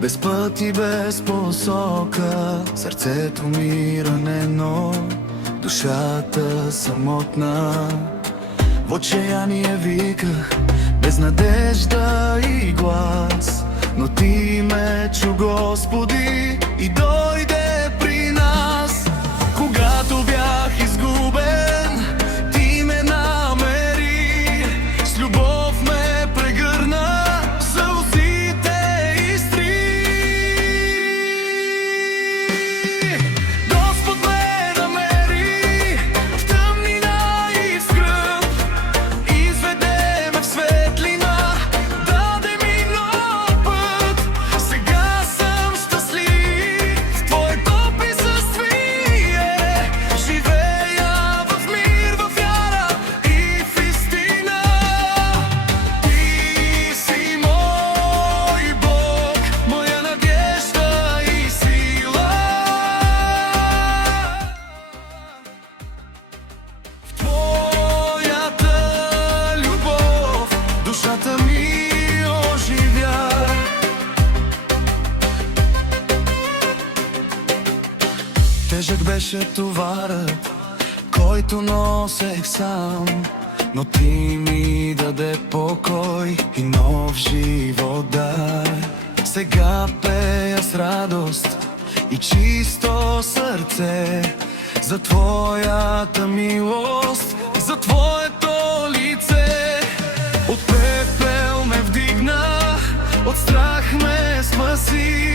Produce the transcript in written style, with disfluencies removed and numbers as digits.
без път и без посока. Сърцето ми ранено, душата самотна. В отчаяние виках, без надежда и глас, но Ти ме чу, Господи, и дойде при нас. Когато бях изгубен, Ти ме намери, с любов ме прегърна, сълзите изтри. Господ ме намери в тъмнина и в скръб, изведе ме в светлина, даде ми нов път. Сега съм щастлив в Твоето присъствие, живея в мир, в вяра и в истина. Ти си мой Бог, моя надежда и сила. В Твоята любов душата ми оживя. Тежък беше товарът, който носех сам, но Ти ми даде покой и нов живот дай. Сега пея с радост и чисто сърце за Твоята милост, за Твоето лице. От пепел ме вдигна, от страх ме спаси.